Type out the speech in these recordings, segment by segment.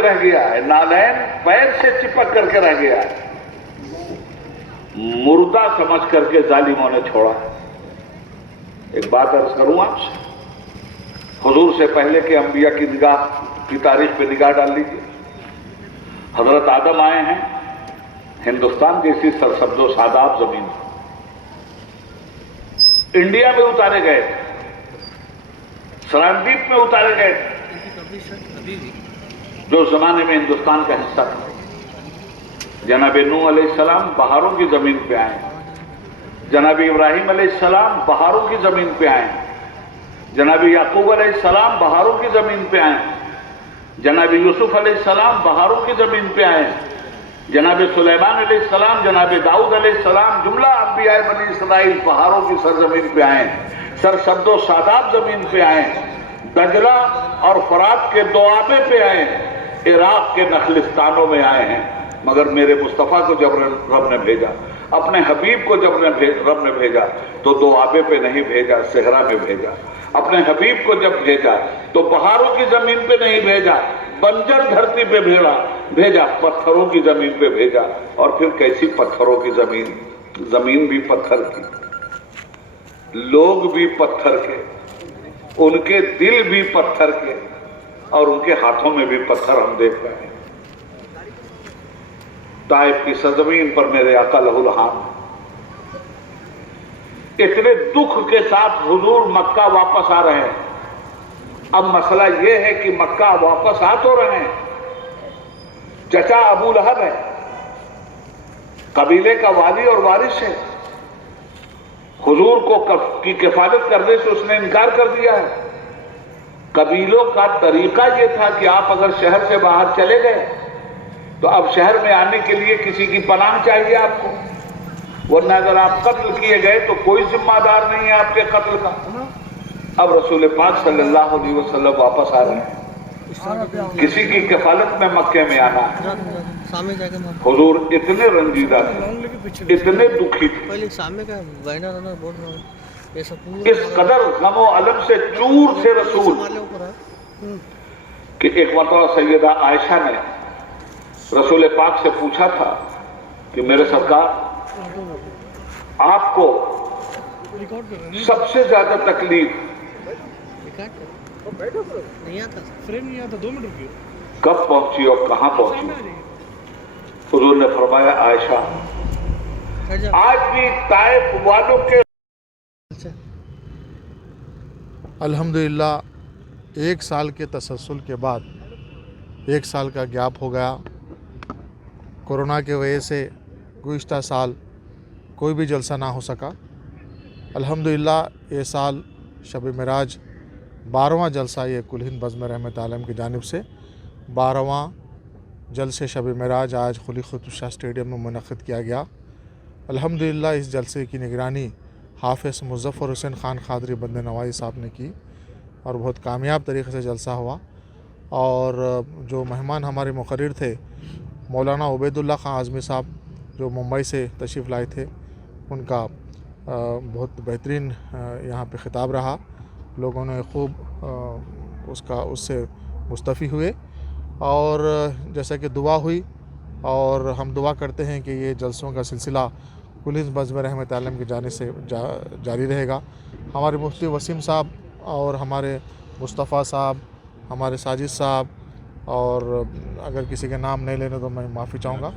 के रह गया है, नालैन पैर से चिपक करके रह गया है, मुर्दा समझ करके जालिमों ने छोड़ा है। एक बात अर्ज करूं आपसे, हुजूर से पहले के अंबिया की निगाह की तारीख पे निगाह डाल लीजिए। हजरत आदम आए हैं हिंदुस्तान जैसी सरसब्जो शादाब जमीन, इंडिया में उतारे गए थे, सरानदीप में उतारे गए थे, जो जमाने में हिंदुस्तान का हिस्सा था। जनाब नूह अलैहिस्सलाम पहाड़ों की जमीन पे आए, जनाब इब्राहिम अलैहिस्सलाम पहाड़ों की जमीन पे आए, जनाब याकूब अलैहिस्सलाम पहाड़ों की जमीन पे आए, जनाब यूसुफ अलैहिस्सलाम पहाड़ों की जमीन पे आए, जनाब सुलेमान अलैहिस्सलाम, जनाब दाऊद अलैहिस्सलाम, जुमला अंबिया बनी इस्राइल पहाड़ों की सरजमीन पे आए, सरसब्दो शादाब जमीन पे आए, दजला और फरात के दोआबे पे आए, इराक के नखलिस्तानों में आए हैं। मगर मेरे मुस्तफ़ा को जब रब ने भेजा, अपने हबीब को जब रब ने भेजा तो दोआबे पे नहीं भेजा, सहरा में भेजा। अपने हबीब को जब भेजा तो पहाड़ों की जमीन पे नहीं भेजा, बंजर धरती पे भेजा, पत्थरों की जमीन पे भेजा। और फिर कैसी पत्थरों की जमीन, जमीन भी पत्थर की, लोग भी पत्थर के, उनके दिल भी पत्थर के, और उनके हाथों में भी पत्थर हम देख रहे हैं। ताइफ की सरजमीन पर मेरे आका लहुल हाम इतने दुख के साथ हुजूर मक्का वापस आ रहे हैं। अब मसला यह है कि मक्का वापस आ तो रहे हैं, चचा अबू लहब है, कबीले का वाली और वारिस है, हुजूर को की किफालत करने से उसने इनकार कर दिया है। कबीलों का तरीका यह था कि आप अगर शहर से बाहर चले गए तो अब शहर में आने के लिए किसी की पनाह चाहिए आपको, वरना अगर आप कत्ल किए गए तो कोई जिम्मेदार नहीं है आपके कत्ल का। अब रसूल पाक सल्लल्लाहु अलैहि वसल्लम वापस आ रहे हैं, किसी की किफालत में मक्के में आना है। हुजूर इतने रंजीदा थे, इतने दुखी थे, इस कदर गमो अलम से चूर थे रसूल कि एक मरतबा सैयदा आयशा ने रसूल पाक से पूछा था कि मेरे सरकार, आपको सबसे ज्यादा तकलीफ कब पहुंची और कहां पहुंची? हुजूर ने फरमाया, आयशा, आज भी ताइफ वालों के। अल्हम्दुलिल्लाह 1 साल के तसल्सल के बाद 1 साल का गैप हो गया। कोरोना की वजह से गुज़िश्ता साल कोई भी जलसा ना हो सका। अल्हम्दुलिल्लाह ये साल शब मिराज 12वां जलसा ये कुल हिंद बज़्म रहमत आलम की जानिब से 12वां जलसे शब मिराज आज खुली खुतूशा स्टेडियम में मुनक़्क़िद किया गया। अल्हम्दुलिल्लाह इस जलसे की निगरानी हाफ़िज़ मुज़फ़्फ़र हुसैन ख़ान क़ादरी बंद नवाज़ी साहब ने की और बहुत कामयाब तरीक़े से जलसा हुआ। और जो मेहमान हमारे मुक़र्रिर थे मौलाना उबैदुल्लाह ख़ान आज़मी साहब जो मुंबई से तशरीफ़ लाए थे, उनका बहुत बेहतरीन यहाँ पे ख़िताब रहा। लोगों ने खूब उससे मुस्तफ़ी हुए और जैसा कि दुआ हुई, और हम दुआ करते हैं कि ये जलसों का सिलसिला कुल हिंद बज़्म रहमत आलम की जानिब से जारी रहेगा। हमारे मुफ्ती वसीम साहब और हमारे मुस्तफ़ा साहब, हमारे साजिद साहब, और अगर किसी के नाम नहीं लेने तो मैं माफ़ी चाहूँगा,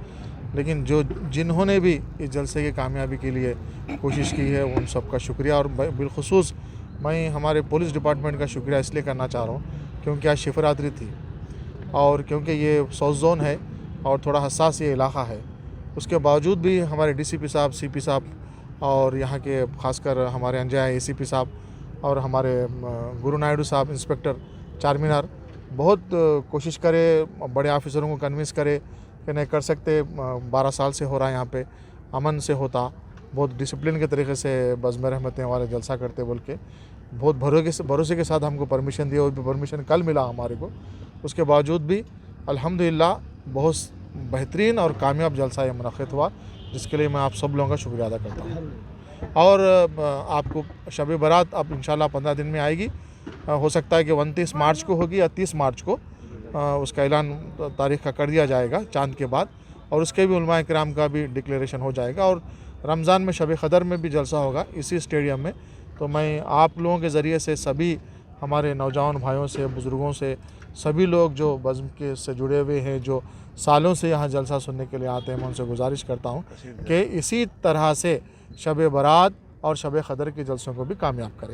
लेकिन जिन्होंने भी इस जलसे की कामयाबी के लिए कोशिश की है उन सब का शुक्रिया। और बिलखुसूस मैं हमारे पुलिस डिपार्टमेंट का शुक्रिया इसलिए करना चाह रहा हूँ क्योंकि आज शिवरात्रि थी और क्योंकि ये साउथ जोन है और थोड़ा हसास ये इलाक़ा है, उसके बावजूद भी हमारे डीसीपी साहब, सीपी साहब और यहाँ के ख़ासकर हमारे अंजाय एसीपी साहब और हमारे गुरु नायडू साहब इंस्पेक्टर चारमीनार बहुत कोशिश करे, बड़े ऑफिसरों को कन्विंस करे कि नहीं कर सकते, 12 साल से हो रहा है यहाँ पे, अमन से होता, बहुत डिसिप्लिन के तरीके से बज़्म रहमतें वाले जलसा करते बोल के बहुत भरोसे के साथ हमको परमिशन दिया और भी परमिशन कल मिला हमारे को। उसके बावजूद भी अल्हम्दुलिल्लाह बहुत बेहतरीन और कामयाब जलसा ये मुनक़्क़िद हुआ, जिसके लिए मैं आप सब लोगों का शुक्रिया अदा करता हूँ। और आपको शब बारात अब इंशाल्लाह 15 दिन में आएगी, हो सकता है कि 29 मार्च को होगी या 30 मार्च को, उसका ऐलान तारीख़ का कर दिया जाएगा चाँद के बाद, और उसके भी उलमाए किराम का भी डिक्लेरेशन हो जाएगा। और रमज़ान में शब क़दर में भी जलसा होगा इसी स्टेडियम में। तो मैं आप लोगों के ज़रिए से सभी हमारे नौजवान भाइयों से, बुज़ुर्गों से, सभी लोग जो बज़्म के से जुड़े हुए हैं, जो सालों से यहाँ जलसा सुनने के लिए आते हैं, मैं उनसे गुजारिश करता हूँ कि इसी तरह से शब बारात और शब क़दर के जलसों को भी कामयाब करें।